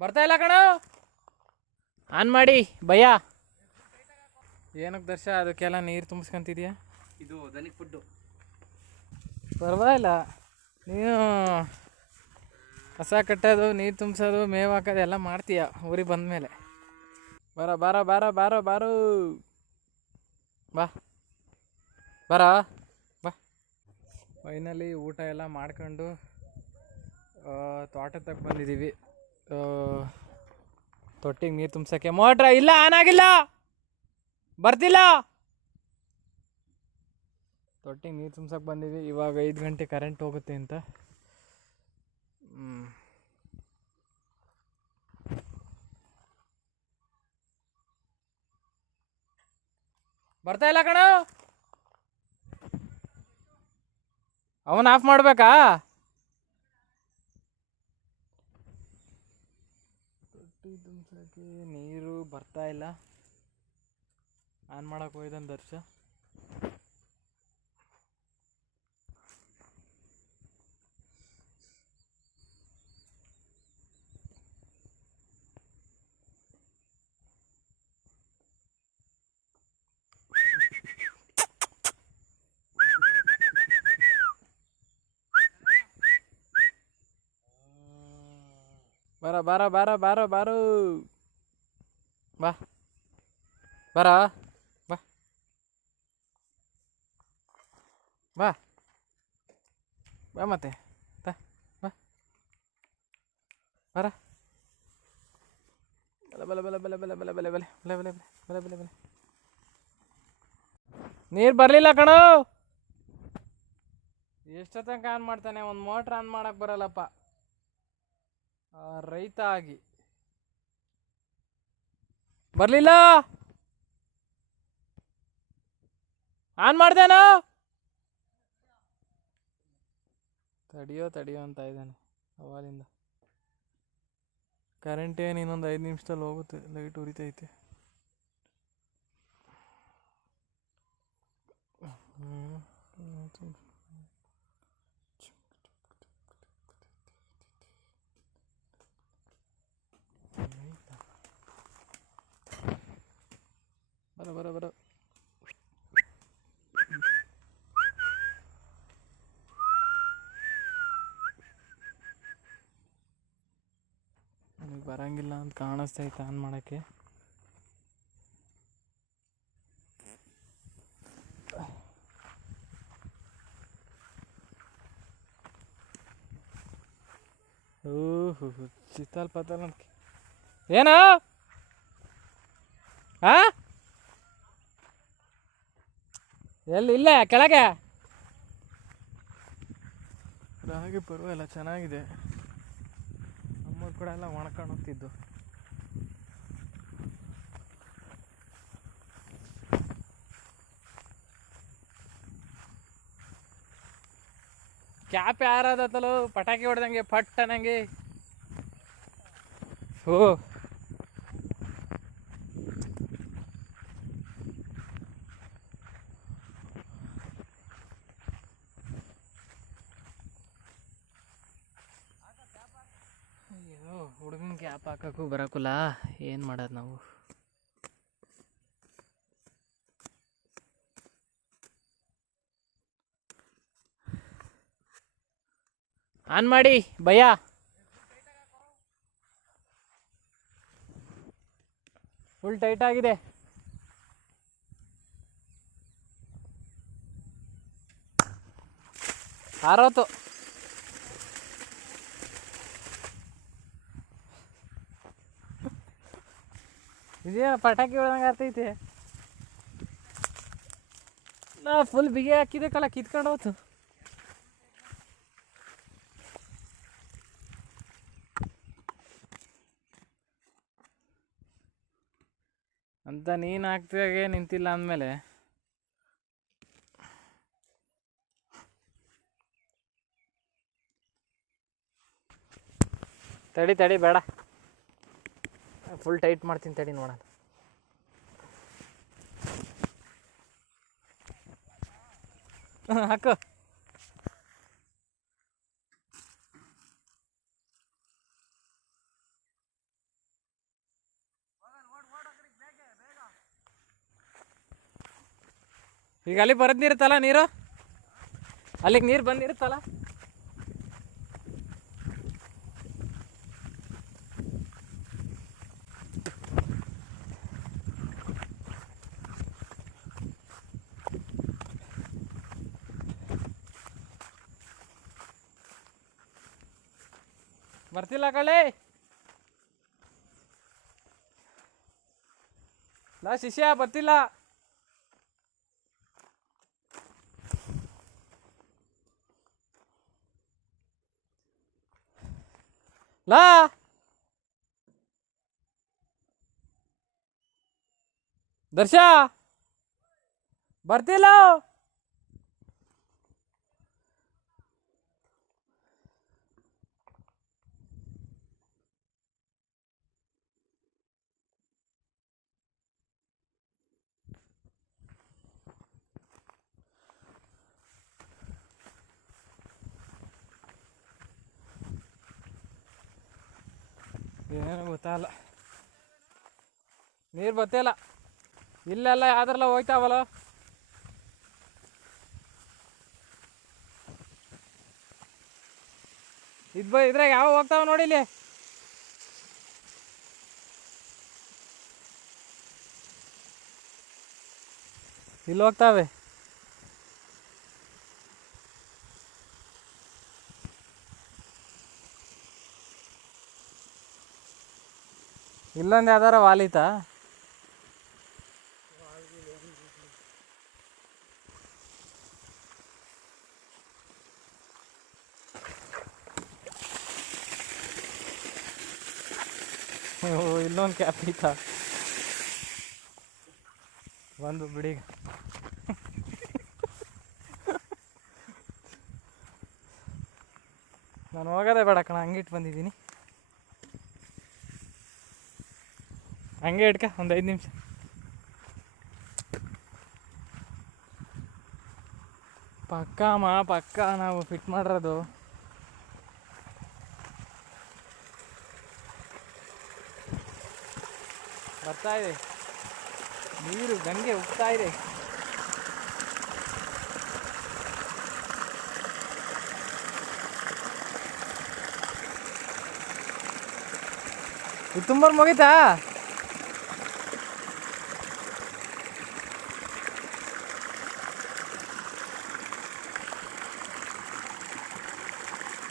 ಬರ್ತಾ ಇಲ್ಲ ಕಣ. ಆನ್ ಮಾಡಿ ಭಯ. ಏನಕ್ಕೆ ದರ್ಶ ಅದಕ್ಕೆಲ್ಲ ನೀರು ತುಂಬಿಸ್ಕೊಂತಿದ್ಯಾ? ಇದು ದನಿಕ್ ಫುಡ್ಡು. ಪರವಾಗಿಲ್ಲ, ನೀನು ಕಸ ಕಟ್ಟೋದು, ನೀರು ತುಂಬಿಸೋದು, ಮೇವು ಹಾಕೋದು ಎಲ್ಲ ಮಾಡ್ತೀಯ ಊರಿಗೆ ಬಂದಮೇಲೆ. ಬರ ಬಾರ ಬಾರ ಬಾರೋ ಬಾರೋ ಬಾ ಬರ ಬಾ. ಫೈನಲಿ ಊಟ ಎಲ್ಲ ಮಾಡ್ಕೊಂಡು ತೋಟದ ತಕ್ಕ ಬಂದಿದ್ದೀವಿ. ತೊಟ್ಟಿಗೆ ನೀರು ತುಂಬ್ಸೋಕ್ಕೆ ಮೋಟ್ರ ಇಲ್ಲ, ಆನ್ ಆಗಿಲ್ಲ, ಬರ್ತಿಲ್ಲ. ತೊಟ್ಟಿಗೆ ನೀರು ತುಂಬ್ಸೋಕೆ ಬಂದೀವಿ. ಇವಾಗ 5 ಗಂಟೆ ಕರೆಂಟ್ ಹೋಗುತ್ತೆ ಅಂತ. ಬರ್ತಾ ಇಲ್ಲ ಕಣ. ಅವನ್ ಆಫ್ ಮಾಡ್ಬೇಕಾ? ತೊಟ್ಟಿ ತುಂಬ್ಸೋಕ್ಕೆ ನೀರು ಬರ್ತಾ ಇಲ್ಲ. ಆನ್ ಮಾಡಕ್ಕೆ ಹೋಯ್ದನ್ ದರ್ಶ. ಬರ ಬಾರ ಬಾರ ಬಾರೋ ಬಾರೋ ಬಾ ಬರ ಬಾ ಬಾ ಬಾ ಮತ್ತೆ ಬಾ ಬರ. ಬಲ ಬಲ ಬಲ ಬಲ ಬಲ ಬಲ ಬಲ ಬಲ ಬಲ ಬಲ ಬಲ ಬಲ ಬಲ. ನೀರು ಬರಲಿಲ್ಲ ಕಣೋ. ಎಷ್ಟು ತನಕ ಆನ್ ಮಾಡ್ತಾನೆ? ಒಂದು ಮೋಟ್ರ್ ಆನ್ ಮಾಡಕ್ಕೆ ಬರಲ್ಲಪ್ಪ ರೈತ ಆಗಿ. ಬರಲಿಲ್ಲ, ಆನ್ ಮಾಡ್ದೇನೋ. ತಡಿಯೋ ತಡಿಯೋ ಅಂತ ಇದ್ದಾನೆ ಅವಾಲಿಂದ. ಕರೆಂಟ್ ಏನು ಇನ್ನೊಂದು 5 ನಿಮಿಷದಲ್ಲಿ ಹೋಗುತ್ತೆ. ಲೈಟ್ ಉರಿತೈತೆ. ಬರ ಬರ ಬರ. ನನಗೆ ಬರಂಗಿಲ್ಲ ಅಂತ ಕಾಣಿಸ್ತೈತೆ ಆನ್ ಮಾಡೋಕ್ಕೆ. ಓಹೋ ಚಿತ್ತಲ್ ಪತ್ತಲ್ ಅಂತ ಏನು? ಹಾ ಎಲ್ಲಿ? ಇಲ್ಲ ಕೆಳಗೆ. ರಾಗಿ ಪರವಾಗಿಲ್ಲ, ಚೆನ್ನಾಗಿದೆ. ನಮ್ಮೂರು ಕೂಡ ಎಲ್ಲ ಒಣಕೊಂಡು ಹೋಗ್ತಿದ್ದು. ಕ್ಯಾಪ್ ಯಾರಾದತ್ತಲು ಪಟಾಕಿ ಹೊಡೆದಂಗೆ ಪಟ್ ಅನ್ನಂಗೆ. ಓ ಅಯ್ಯೋ, ಹುಡುಗನ ಕ್ಯಾಪ್ ಹಾಕಕ್ಕೂ ಬರಕ್ಕಲ್ಲ. ಏನು ಮಾಡೋದು ನಾವು? ಆನ್ ಮಾಡಿ ಭಯ. ಫುಲ್ ಟೈಟ್ ಆಗಿದೆ. ಹಾರೋತು. ಇದೇನು ಪಟಾಕಿ ಹೊಡೆದಂಗೆ ಆಗ್ತೈತೆ. ನಾ ಫುಲ್ ಬಿಗಿ ಹಾಕಿದೆ ಕಲ, ಕಿತ್ಕೊಂಡು ಹೋಯ್ತು. ಅಂತ ನೀನು ಹಾಕ್ದಾಗೆ ನಿಂತಿಲ್ಲ ಅಂದಮೇಲೆ ತಡಿ ತಡಿ ಬೇಡ, ಫುಲ್ ಟೈಟ್ ಮಾಡ್ತೀನಿ ತಡಿ ನೋಡೋಣ. ಹಾಕು. ಈಗ ಅಲ್ಲಿ ಬರದಿರುತ್ತಲ್ಲ ನೀರು, ಅಲ್ಲಿಗೆ ನೀರು ಬಂದಿರುತ್ತಲ್ಲ. ಬರ್ತಿಲ್ಲ ಕಳೆ ಲಾ ಶಿಷ್ಯ, ಬರ್ತಿಲ್ಲ. ಲಾ ದರ್ಶ ಬರ್ತಿಲ್ಲ. ಏನೇನು ಗೊತ್ತಾಗಲ್ಲ, ನೀರು ಬತ್ತಿಲ್ಲ. ಇಲ್ಲೆಲ್ಲ ಯಾವ್ದ್ರಲ್ಲ ಹೋಯ್ತಾವಲ್ಲ. ಇದ್ರಾಗ ಯಾವ ಹೋಗ್ತಾವ ನೋಡಿ, ಇಲ್ಲಿ ಇಲ್ಲಿ ಹೋಗ್ತಾವೆ. ಇಲ್ಲೊಂದು ಯಾವ್ದಾರ ವಾಲಿತಾ. ಇಲ್ಲೊಂದು ಕ್ಯಾಪ್ ಐತಾ, ಬಂದು ಬಿಡಿ. ನಾನು ಹೋಗೋದೇ ಬೇಡ ಕಣ, ಹಂಗೆ ಇಟ್ಟು ಬಂದಿದ್ದೀನಿ. ಹಂಗೆ ಇಟ್ಕ ಒಂದು 5 ನಿಮಿಷ. ಪಕ್ಕ ನಾವು ಫಿಟ್ ಮಾಡಿರೋದು. ಬರ್ತಾ ಇದೆ ನೀರು, ಗಂಗೆ ಉಗ್ತಾ ಇದೆ. ಇದು ತುಂಬ ಮುಗೀತಾ?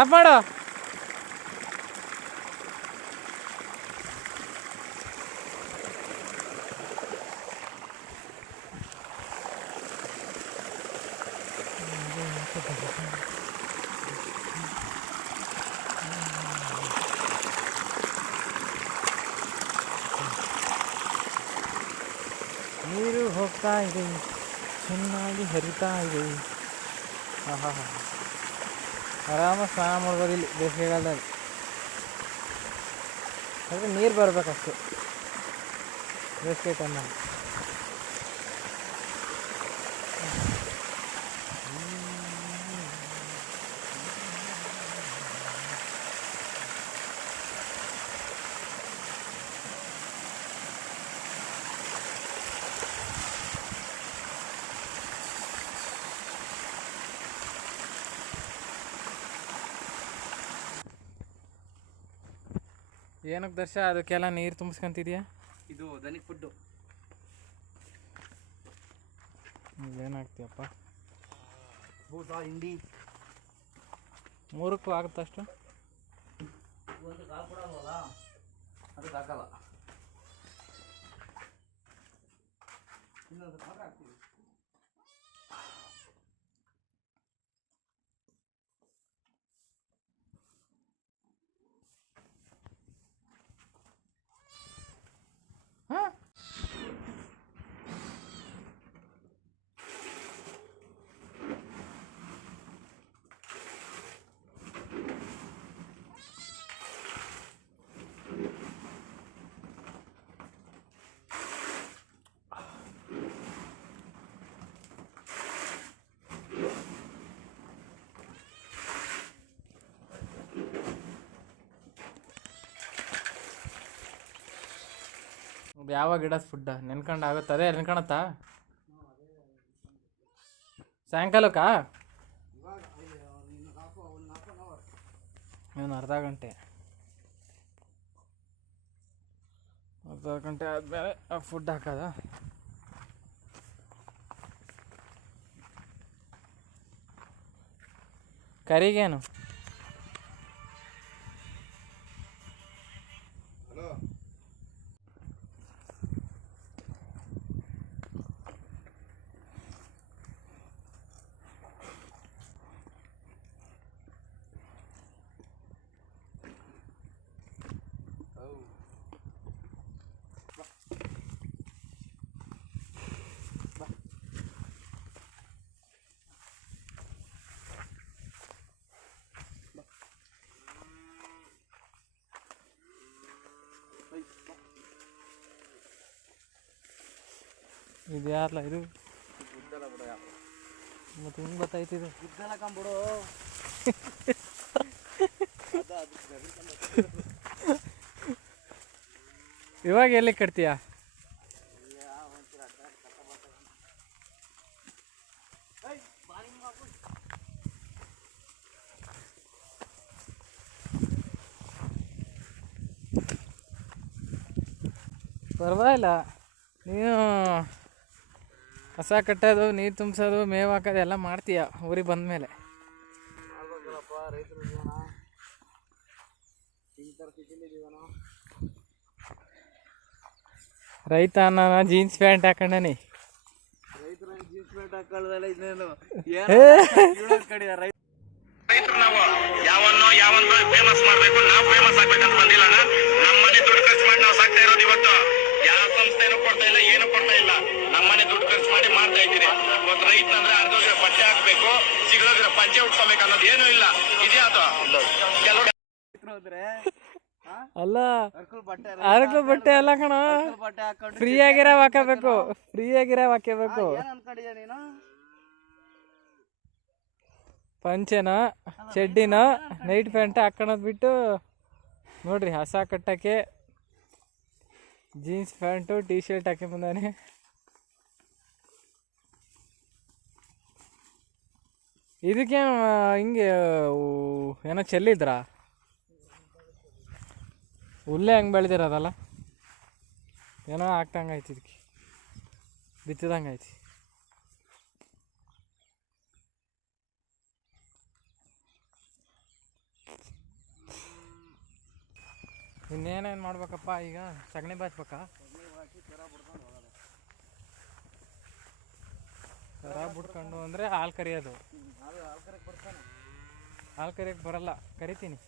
ಆಫ್ ಮಾಡು. ನೀರು ಹೋಗ್ತಾ ಇದೆ, ಚೆನ್ನಾಗಿ ಹರಿತಾ ಇದೆ. ಹಾಂ, ಆರಾಮ ಸ್ನಾನ ಮಾಡ್ಬೋದು ಇಲ್ಲಿ ಬೇಸಿಗೆಗಾಲದಲ್ಲಿ. ಆದರೆ ನೀರು ಬರಬೇಕಷ್ಟು ಬೇಸಿಗೆ ಟೈಮಲ್ಲಿ. ಏನಕ್ಕೆ ದರ್ಶ ಅದಕ್ಕೆಲ್ಲ ನೀರು ತುಂಬಿಸ್ಕೊಂತಿದ್ಯಾ? ಇದು ದನಿಕ್ ಫುಡ್ಡು. ಏನಾಗ್ತೀಯಪ್ಪ? ಬೂಸ, ಹಿಂಡಿ 3ಕ್ಕೂ ಆಗುತ್ತಷ್ಟು. ಒಂದು ಕಾಲು ಕೊಡಲ್ವಲ್ಲ, ಅದಕ್ಕೆ ಹಾಕಲ್ಲ. ಇನ್ನೊಂದು ಮಾತ್ರ ಹಾಕ್ತೀವಿ. ಹಾಂ, ಯಾವಾಗ ಇಡೋದು ಫುಡ್ ನೆನ್ಕೊಂಡು ಆಗುತ್ತೆ? ಅದೇ ನೆನ್ಕೊಳತ್ತಾ? ಸಾಯಂಕಾಲಕ್ಕಾ? ಇವಾಗ ಇನ್ನು ಹಾಫ್ ಆನ್ ಅವರ್. ಏನು ಅರ್ಧ ಗಂಟೆ ಆದಮೇಲೆ ಫುಡ್ ಹಾಕೋದ? ಕರಿಗೇನು? ಹಲೋ, ಇದು ಯಾರಲ್ಲ ಇದು? ಗುದ್ದಲ ಬಿಡ, ಮತ್ತೆ ಹಿಂಗೆ ಗೊತ್ತಾಯ್ತಿದೆ. ಗುದ್ದಲ ಕಂಬಿಡು. ಇವಾಗ ಎಲ್ಲಿ ಕಟ್ತೀಯಾ? ಪರವಾಗಿಲ್ಲ, ನೀನು ಕಸ ಕಟ್ಟೋದು, ನೀರು ತುಂಬಿಸೋದು, ಮೇವು ಹಾಕೋದು ಎಲ್ಲ ಮಾಡ್ತೀಯ ಊರಿಗೆ ಬಂದಮೇಲೆ. ಮಾಡ್ಬೇಕಲ್ಲಪ್ಪ, ರೈತರು ಜೀವನ. ಈ ಥರ ಸ್ಥಿತಿಲಿ ಜೀವನ. ರೈತ ಅನ್ನೋನ ಜೀನ್ಸ್ ಪ್ಯಾಂಟ್ ಹಾಕೊಂಡನಿ. ರೈತರು ಜೀನ್ಸ್ ಪ್ಯಾಂಟ್ ಹಾಕೊಳ್ಳೋದಲ್ಲ, ಇನ್ನೇನು ಕಡಿದ ರೈತ. ರೈತರು ನಾವು ಯಾವನ್ನೋ ಫೇಮಸ್ ಮಾಡ್ಬೇಕು, ನಾವು ಫೇಮಸ್ ಆಗ್ಬೇಕಂತ ಬಂದಿಲ್ಲ. ನಮ್ಮನೆ ದುಡ್ಡು ಖರ್ಚು ಮಾಡಿ ನಾವು ಸಾಕ್ತಾ ಇರೋದು. ಇವತ್ತು ಯಾವ ಸಂಸ್ಥೆನೂ ಕೊಡ್ತಾ ಇಲ್ಲ, ಏನು ಕೊಡ್ತಾ ಇಲ್ಲ. ನಮ್ಮನೆ ದುಡ್ಡು ಖರ್ಚು ಮಾಡಿ ಮಾಡ್ತಾ ಇದ್ದೀರಿ. ಇವತ್ತು ರೈತನಂದ್ರೆ ಅರ್ಧೋಗ್ರೆ ಬಟ್ಟೆ ಹಾಕ್ಬೇಕು, ಸಿಗೋದ್ರೆ ಪಂಚೆ ಉಟ್ಕೋಬೇಕು ಅನ್ನೋದು ಏನೂ ಇಲ್ಲ. ಇದ್ಯಾವುದು ಕೆಲವು ಅಲ್ಲ, ಬಟ್ಟೆ ಅರಕು ಬಟ್ಟೆ ಎಲ್ಲ ಕಣ, ಬಟ್ಟೆ ಹಾಕೊಂಡು ಫ್ರೀ ಆಗಿರೋ ಹಾಕಬೇಕು, ಫ್ರೀ ಆಗಿರೋ ಹಾಕಬೇಕು. ಏನ್ ಅನ್ಕೊಂಡಿದ್ಯಾ ನೀನು? ಪಂಚೆನ, ಚಡ್ಡಿನ, ನೈಟ್ ಪ್ಯಾಂಟ್ ಹಾಕೊಳೋದು ಬಿಟ್ಟು ನೋಡ್ರಿ, ಹಸ ಕಟ್ಟಕ್ಕೆ ಜೀನ್ಸ್ ಪ್ಯಾಂಟು ಟೀ ಶರ್ಟ್ ಹಾಕಿ ಬಂದಾನೆ. ಇದಕ್ಕೇನು ಹಿಂಗೆ ಏನೋ ಚೆಲ್ಲಿದ್ರಾ? ಹುಲ್ಲೆ ಹಂಗೆ ಬೆಳೆದಿರೋದಲ್ಲ, ಏನೋ ಆಗ್ತಂಗೆ ಐತಿ, ಇದಕ್ಕೆ ಬಿತ್ತಿದಂಗೆ ಐತಿ. ಇನ್ನೇನೇನು ಮಾಡ್ಬೇಕಪ್ಪ ಈಗ? ಸಗಣಿ ಬಾಚ್ಬೇಕಾ? ಕರ ಬಿಡ್ಕೊಂಡು ಅಂದರೆ ಹಾಲು ಕರಿಯೋದು. ಹಾಲು ಕರಿಯೋಕ್ಕೆ ಬರಲ್ಲ, ಕರಿತೀನಿ,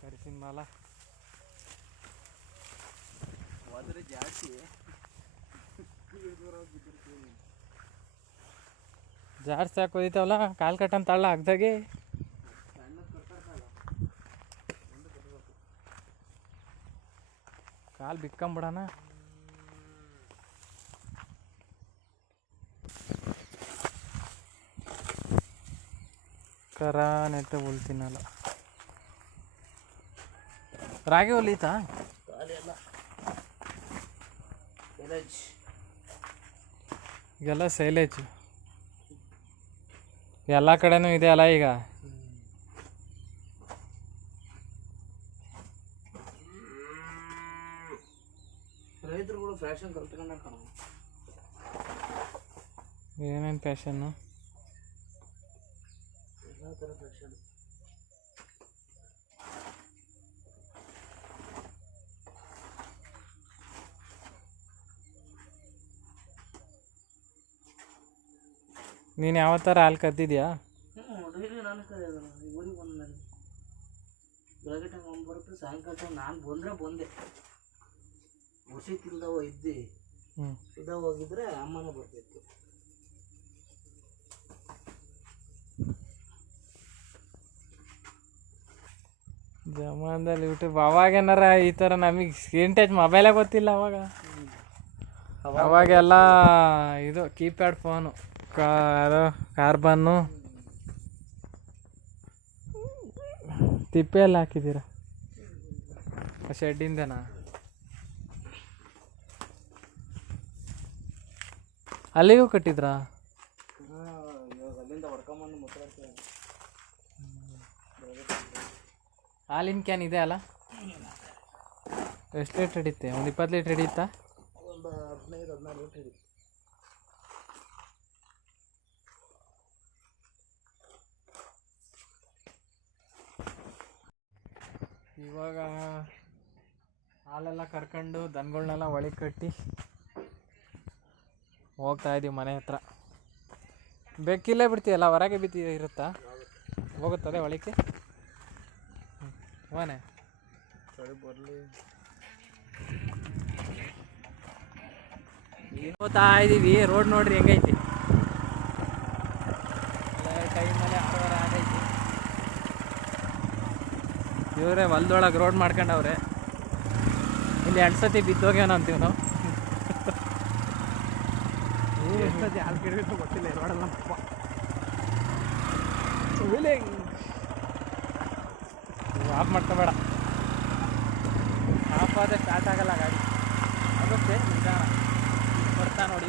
ಕರಿತೀನಿ ಬಾಲ. ಜಾಸ್ತಿ ಹಾಕೋದಿತ್ತವಲ್ಲ, ಕಾಲು ಕಟ್ಟಂತ ತಳ್ಳ ಆಗ್ದಾಗೆ. ಕಾಲು ಬಿಟ್ಕೊಂಬಿಡೋಣ. ಕರ ನೆಟ್ಟು ಹುಲ್ ತಿನ್ನಲ್ಲ. ರಾಗಿ ಹೊಲಿತಾ? ಈಗೆಲ್ಲ ಸೈಲೇಜ್ ಎಲ್ಲ ಕಡೆನೂ ಇದೆ ಅಲ್ಲ ಈಗ. ರೈತರುಗಳು ಫ್ಯಾಷನ್ ಕಲ್ತ್ಕೊಂಡ ಕಣ. ಏನೇನು ಫ್ಯಾಷನ್ನು? ಎಲ್ಲ ಥರ ಫ್ಯಾಷನ್. ನೀನು ಯಾವ ಥರ ಹಾಲು ಕದ್ದಿದ್ಯಾ? ಡೈಲಿ ನಾನು ಕರೆಯೋದಲ್ಲ. ಊರಿಗೆ ಬಂದ್ಮೇಲೆ ಬೆಳಗ್ಗೆ ಟೈಮ್ 9 ಬರುತ್ತೆ, ಸಾಯಂಕಾಲ ಟೈಮ್ ನಾನು ಬಂದೆ. ವರ್ಷಕ್ಕಿಲ್ದವ ಇದ್ದಿ ಇದ್ದ ಹೋಗಿದ್ರೆ ಅಮ್ಮನೇ ಬರ್ತಿತ್ತು. ಜಮಾನದಲ್ಲಿ ಯೂಟ್ಯೂಬ್ ಅವಾಗೇನಾರ ಈ ಥರ ನಮಗೆ ಸ್ಕ್ರೀನ್ ಟಚ್ ಮೊಬೈಲೇ ಗೊತ್ತಿಲ್ಲ ಅವಾಗ. ಅವಾಗೆಲ್ಲ ಇದು ಕೀಪ್ಯಾಡ್ ಫೋನು, ಕಾರ್ಬನ್ನು. ತಿಪ್ಪೆ ಎಲ್ಲ ಹಾಕಿದ್ದೀರ ಶೆಡ್ಡಿಂದನಾ? ಅಲ್ಲಿಗೂ ಕಟ್ಟಿದ್ರಾ? ನಾನು ಮುತ್ತರಾಡ್ತೀನಿ. ಹಾಲಿನ ಕ್ಯಾನ್ ಇದೆ ಅಲ್ಲ? ಎಷ್ಟು ಲೀಟ್ರ್ ಹಿಡಿಯುತ್ತೆ? ಒಂದು 20 ಲೀಟ್ರ್ ಹಿಡಿಯುತ್ತಾ? ಒಂದು 15-16 ಲೀಟ್ರ್ ಹಿಡಿತು. ಇವಾಗ ಹಾಲೆಲ್ಲ ಕರ್ಕೊಂಡು ದನಗಳನ್ನೆಲ್ಲ ಒಳಗೆ ಕಟ್ಟಿ ಹೋಗ್ತಾ ಇದ್ದೀವಿ ಮನೆ ಹತ್ರ. ಬೆಕ್ಕಿಲ್ಲೇ ಬಿಡ್ತೀಯಲ್ಲ, ಹೊರಗೆ ಇರುತ್ತಾ? ಹೋಗುತ್ತದೆ ಒಳಕ್ಕೆ? ಮನೆ ಬರಲಿ ಹೋಗ್ತಾ ಇದ್ದೀವಿ. ರೋಡ್ ನೋಡ್ರಿ ಹೆಂಗೈತಿ. ಟೈಮಲ್ಲಿ 6:30 ಆಗೈತಿ. ಇವರೇ ಹೊಲ್ದೊಳಗೆ ರೋಡ್ ಮಾಡ್ಕೊಂಡವ್ರೆ. ಇಲ್ಲಿ 2 ಸತಿ ಬಿದ್ದೋಗ್ಯಾನ ಅಂತೀವಿ ನಾವು. ಎಷ್ಟು ಸತಿ ಹಾಲು ಕಿಡಿಬಿಟ್ಟು ಗೊತ್ತಿಲ್ಲ ರೋಡಲ್ಲ. ಆಫ್ ಮಾಡ್ಕೋಬೇಡ. ಆಫ್ ಆದರೆ ಸ್ಟಾರ್ಟ್ ಆಗಲ್ಲ ಗಾಡಿ. ಆಗುತ್ತೆ ನಿಧಾನ. ಬರ್ತಾ ನೋಡಿ.